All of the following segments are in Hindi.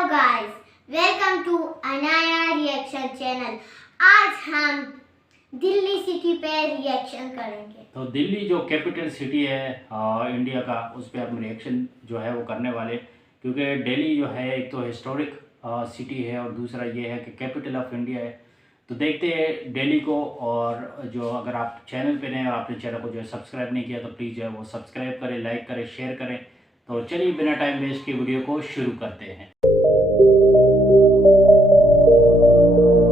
Hello guys, welcome to Anaya reaction channel. आज हम दिल्ली सिटी पे रिएक्शन करेंगे। तो दिल्ली जो कैपिटल सिटी है इंडिया का, उस पर हम रिएक्शन जो है वो करने वाले, क्योंकि दिल्ली जो है एक तो हिस्टोरिक सिटी है और दूसरा ये है कि कैपिटल ऑफ इंडिया है। तो देखते हैं दिल्ली को। और जो अगर आप चैनल पे नए और आपने चैनल को जो है सब्सक्राइब नहीं किया तो प्लीज़ जो है वो सब्सक्राइब करें, लाइक करें, शेयर करें। तो चलिए बिना टाइम वेस्ट के वीडियो को शुरू करते हैं।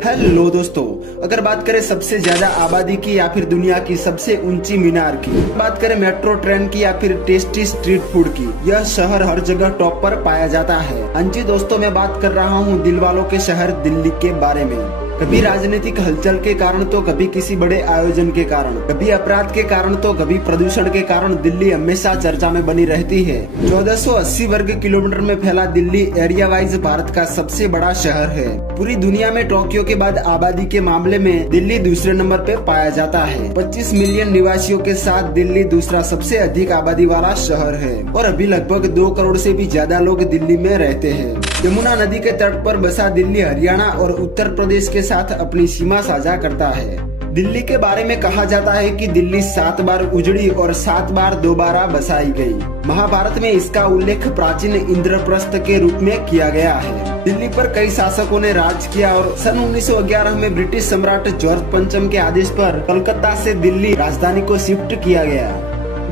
हेलो दोस्तों, अगर बात करें सबसे ज्यादा आबादी की या फिर दुनिया की सबसे ऊंची मीनार की, बात करें मेट्रो ट्रेन की या फिर टेस्टी स्ट्रीट फूड की, यह शहर हर जगह टॉप पर पाया जाता है। हाँ जी दोस्तों, मैं बात कर रहा हूँ दिल वालों के शहर दिल्ली के बारे में। कभी राजनीतिक हलचल के कारण तो कभी किसी बड़े आयोजन के कारण, कभी अपराध के कारण तो कभी प्रदूषण के कारण दिल्ली हमेशा चर्चा में बनी रहती है। 1480 वर्ग किलोमीटर में फैला दिल्ली एरिया वाइज भारत का सबसे बड़ा शहर है। पूरी दुनिया में टोक्यो के बाद आबादी के मामले में दिल्ली दूसरे नंबर पे पाया जाता है। 25 मिलियन निवासियों के साथ दिल्ली दूसरा सबसे अधिक आबादी वाला शहर है और अभी लगभग 2 करोड़ से भी ज्यादा लोग दिल्ली में रहते हैं। यमुना नदी के तट पर बसा दिल्ली हरियाणा और उत्तर प्रदेश के साथ अपनी सीमा साझा करता है। दिल्ली के बारे में कहा जाता है कि दिल्ली 7 बार उजड़ी और 7 बार दोबारा बसाई गई। महाभारत में इसका उल्लेख प्राचीन इंद्रप्रस्थ के रूप में किया गया है। दिल्ली पर कई शासकों ने राज किया और सन 1911 में ब्रिटिश सम्राट जॉर्ज पंचम के आदेश पर कलकत्ता से दिल्ली राजधानी को शिफ्ट किया गया।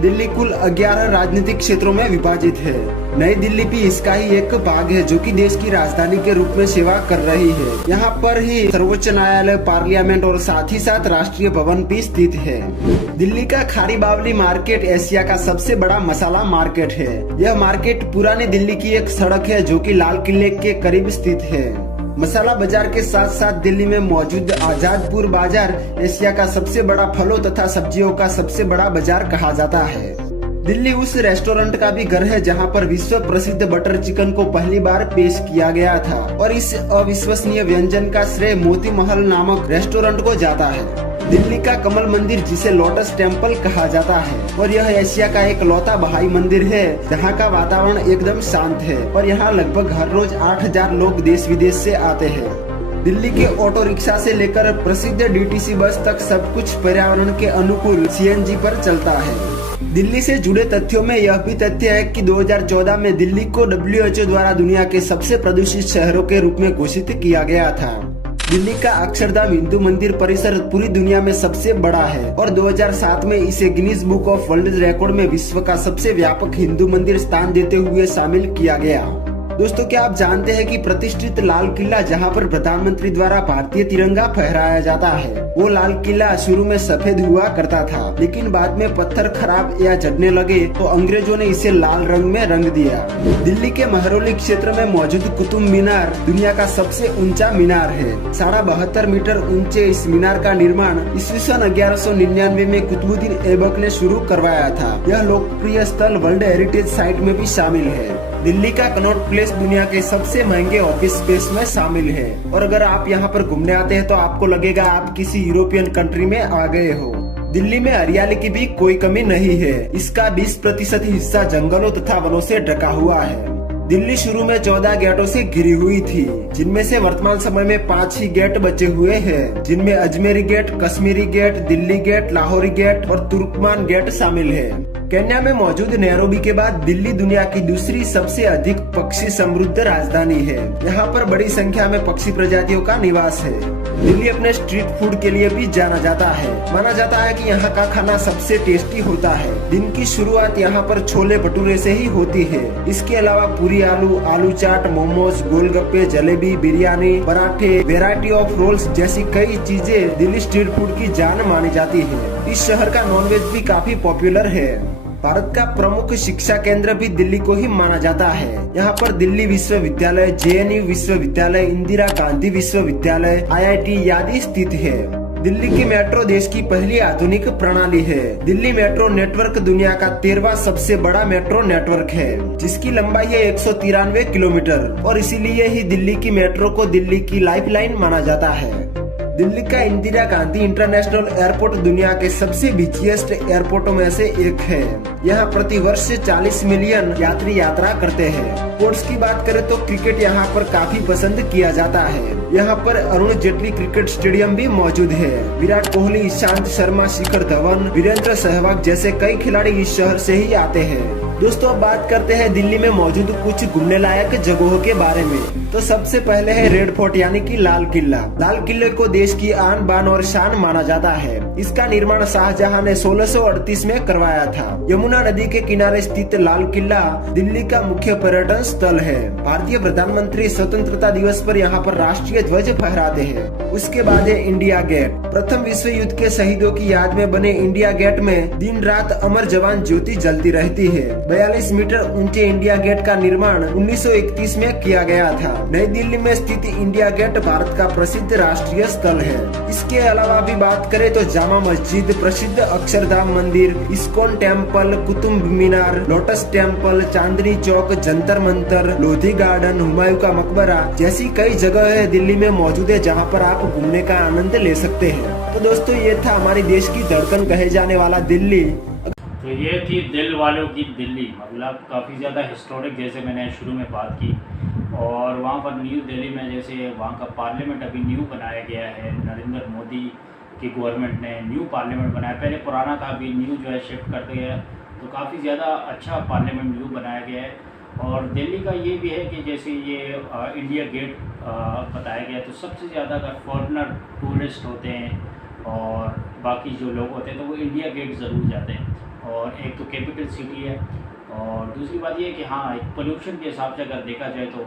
दिल्ली कुल 11 राजनीतिक क्षेत्रों में विभाजित है। नई दिल्ली भी इसका ही एक भाग है, जो कि देश की राजधानी के रूप में सेवा कर रही है। यहाँ पर ही सर्वोच्च न्यायालय, पार्लियामेंट और साथ ही साथ राष्ट्रीय भवन भी स्थित है। दिल्ली का खारी बावली मार्केट एशिया का सबसे बड़ा मसाला मार्केट है। यह मार्केट पुरानी दिल्ली की एक सड़क है जो कि लाल किले के करीब स्थित है। मसाला बाजार के साथ साथ दिल्ली में मौजूद आजादपुर बाजार एशिया का सबसे बड़ा फलों तथा सब्जियों का सबसे बड़ा बाजार कहा जाता है। दिल्ली उस रेस्टोरेंट का भी घर है जहां पर विश्व प्रसिद्ध बटर चिकन को पहली बार पेश किया गया था और इस अविश्वसनीय व्यंजन का श्रेय मोती महल नामक रेस्टोरेंट को जाता है। दिल्ली का कमल मंदिर, जिसे लोटस टेम्पल कहा जाता है, और यह एशिया का एक लौता बहाई मंदिर है जहां का वातावरण एकदम शांत है और यहां लगभग हर रोज 8000 लोग देश विदेश से आते हैं। दिल्ली के ऑटो रिक्शा से लेकर प्रसिद्ध डीटीसी बस तक सब कुछ पर्यावरण के अनुकूल सीएनजी पर चलता है। दिल्ली से जुड़े तथ्यों में यह भी तथ्य है कि 2014 में दिल्ली को WHO द्वारा दुनिया के सबसे प्रदूषित शहरों के रूप में घोषित किया गया था। दिल्ली का अक्षरधाम हिंदू मंदिर परिसर पूरी दुनिया में सबसे बड़ा है और 2007 में इसे Guinness book of world record में विश्व का सबसे व्यापक हिंदू मंदिर स्थान देते हुए शामिल किया गया। दोस्तों, क्या आप जानते हैं कि प्रतिष्ठित लाल किला, जहां पर प्रधानमंत्री द्वारा भारतीय तिरंगा फहराया जाता है, वो लाल किला शुरू में सफेद हुआ करता था, लेकिन बाद में पत्थर खराब या झड़ने लगे तो अंग्रेजों ने इसे लाल रंग में रंग दिया। दिल्ली के महरौली क्षेत्र में मौजूद कुतुब मीनार दुनिया का सबसे ऊंचा मीनार है। 72.5 मीटर ऊंचे इस मीनार का निर्माण ईस्वी सन 1199 में कुतुबुद्दीन ऐबक ने शुरू करवाया था। यह लोकप्रिय स्थल वर्ल्ड हेरिटेज साइट में भी शामिल है। दिल्ली का कनॉट प्लेस दुनिया के सबसे महंगे ऑफिस स्पेस में शामिल है और अगर आप यहाँ पर घूमने आते हैं तो आपको लगेगा आप किसी यूरोपियन कंट्री में आ गए हो। दिल्ली में हरियाली की भी कोई कमी नहीं है। इसका 20% हिस्सा जंगलों तथा वनों से ढका हुआ है। दिल्ली शुरू में 14 गेटों से घिरी हुई थी, जिनमें से वर्तमान समय में 5 ही गेट बचे हुए हैं, जिनमें Ajmeri gate, Kashmiri gate, Delhi gate, Lahori gate और तुर्कमान गेट शामिल है। केन्या में मौजूद नैरोबी के बाद दिल्ली दुनिया की दूसरी सबसे अधिक पक्षी समृद्ध राजधानी है। यहाँ पर बड़ी संख्या में पक्षी प्रजातियों का निवास है। दिल्ली अपने स्ट्रीट फूड के लिए भी जाना जाता है। माना जाता है कि यहाँ का खाना सबसे टेस्टी होता है। दिन की शुरुआत यहाँ पर छोले भटूरे से ही होती है। इसके अलावा पूरी आलू, आलू चाट, मोमोज, गोलगप्पे, जलेबी, बिरयानी, पराठे, वेराइटी ऑफ रोल्स जैसी कई चीजें दिल्ली स्ट्रीट फूड की जान मानी जाती है। इस शहर का नॉनवेज भी काफी पॉपुलर है। भारत का प्रमुख शिक्षा केंद्र भी दिल्ली को ही माना जाता है। यहाँ पर दिल्ली विश्वविद्यालय, JNU विश्वविद्यालय, इंदिरा गांधी विश्वविद्यालय, IIT आदि स्थित है। दिल्ली की मेट्रो देश की पहली आधुनिक प्रणाली है। दिल्ली मेट्रो नेटवर्क दुनिया का 13वां सबसे बड़ा मेट्रो नेटवर्क है, जिसकी लंबाई है 193 किलोमीटर और इसीलिए ही दिल्ली की मेट्रो को दिल्ली की लाइफलाइन माना जाता है। दिल्ली का इंदिरा गांधी इंटरनेशनल एयरपोर्ट दुनिया के सबसे बिजिएस्ट एयरपोर्टों में से एक है। यहाँ प्रति वर्ष 40 मिलियन यात्री यात्रा करते हैं। स्पोर्ट्स की बात करें तो क्रिकेट यहाँ पर काफी पसंद किया जाता है। यहाँ पर अरुण जेटली क्रिकेट स्टेडियम भी मौजूद है। विराट कोहली, ईशांत शर्मा, शिखर धवन, वीरेंद्र सहवाग जैसे कई खिलाड़ी इस शहर से ही आते हैं। दोस्तों अब बात करते हैं दिल्ली में मौजूद कुछ घूमने लायक जगहों के बारे में। तो सबसे पहले है रेड फोर्ट यानी कि लाल किला। लाल किले को देश की आन बान और शान माना जाता है। इसका निर्माण शाहजहां ने 1638 में करवाया था। यमुना नदी के किनारे स्थित लाल किला दिल्ली का मुख्य पर्यटन स्थल है। भारतीय प्रधानमंत्री स्वतंत्रता दिवस पर यहाँ पर राष्ट्रीय ध्वज फहराते हैं। उसके बाद है इंडिया गेट। प्रथम विश्व युद्ध के शहीदों की याद में बने इंडिया गेट में दिन रात अमर जवान ज्योति जलती रहती है। 42 मीटर ऊंचे इंडिया गेट का निर्माण 1931 में किया गया था। नई दिल्ली में स्थित इंडिया गेट भारत का प्रसिद्ध राष्ट्रीय स्थल है। इसके अलावा भी बात करें तो जामा मस्जिद, प्रसिद्ध अक्षरधाम मंदिर, ISKCON temple, Qutub Minar, lotus temple, Chandni Chowk, Jantar Mantar, Lodhi garden, Humayun का मकबरा जैसी कई जगह है दिल्ली में मौजूद है जहाँ पर आप घूमने का आनंद ले सकते हैं। तो दोस्तों ये था हमारे देश की धड़कन कहे जाने वाला दिल्ली। तो ये थी दिल वालों की दिल्ली। मतलब काफ़ी ज़्यादा हिस्टोरिक, जैसे मैंने शुरू में बात की। और वहाँ पर न्यू दिल्ली में जैसे वहाँ का पार्लियामेंट अभी न्यू बनाया गया है। नरेंद्र मोदी की गवर्नमेंट ने न्यू पार्लियामेंट बनाया। पहले पुराना था, अभी न्यू जो है शिफ्ट करते गया। तो काफ़ी ज़्यादा अच्छा पार्लियामेंट न्यू बनाया गया है। और दिल्ली का ये भी है कि जैसे ये इंडिया गेट बताया गया, तो सबसे ज़्यादा अगर फॉरेनर टूरिस्ट होते हैं और बाकी जो लोग होते हैं तो वो इंडिया गेट ज़रूर जाते हैं। और एक तो कैपिटल सिटी है, और दूसरी बात ये है कि हाँ, एक पोल्यूशन के हिसाब से अगर देखा जाए तो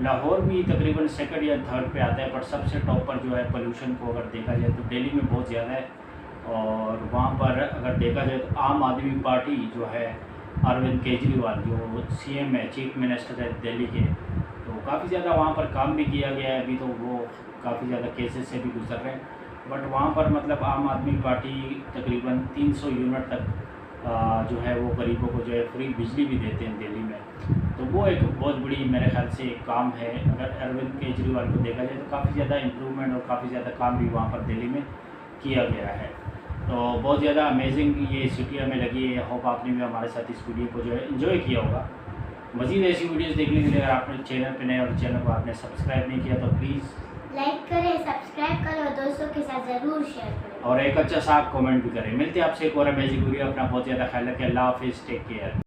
लाहौर भी तकरीबन सेकंड या थर्ड पे आता है, पर सबसे टॉप पर जो है पोल्यूशन को अगर देखा जाए तो दिल्ली में बहुत ज़्यादा है। और वहाँ पर अगर देखा जाए तो आम आदमी पार्टी जो है, अरविंद केजरीवाल जो सीएम है, चीफ मिनिस्टर है दिल्ली के, तो काफ़ी ज़्यादा वहाँ पर काम भी किया गया है। अभी तो वो काफ़ी ज़्यादा केसेस से भी गुजर रहे हैं, बट वहाँ पर मतलब आम आदमी पार्टी तकरीबन 300 यूनिट तक जो है वो गरीबों को जो है फ्री बिजली भी देते हैं दिल्ली में। तो वो एक बहुत बड़ी मेरे ख्याल से एक काम है। अगर अरविंद केजरीवाल को देखा जाए तो काफ़ी ज़्यादा इम्प्रूवमेंट और काफ़ी ज़्यादा काम भी वहाँ पर दिल्ली में किया गया है। तो बहुत ज़्यादा अमेजिंग ये सिटी हमें लगी है। होप आपने भी हमारे साथ इस वीडियो को जो है एंजॉय किया होगा। मज़ीद ऐसी वीडियोस देखने के लिए अगर आपने चैनल पर नए और चैनल को आपने सब्सक्राइब नहीं किया तो प्लीज़ लाइक करें, सब्सक्राइब करें और दोस्तों के साथ ज़रूर शेयर करें। और एक अच्छा सा कमेंट भी करें। मिलते हैं आपसे एक और अमेजिंग वीडियो। अपना बहुत ज़्यादा ख्याल रखें। अल्लाह हाफिज़, टेक केयर।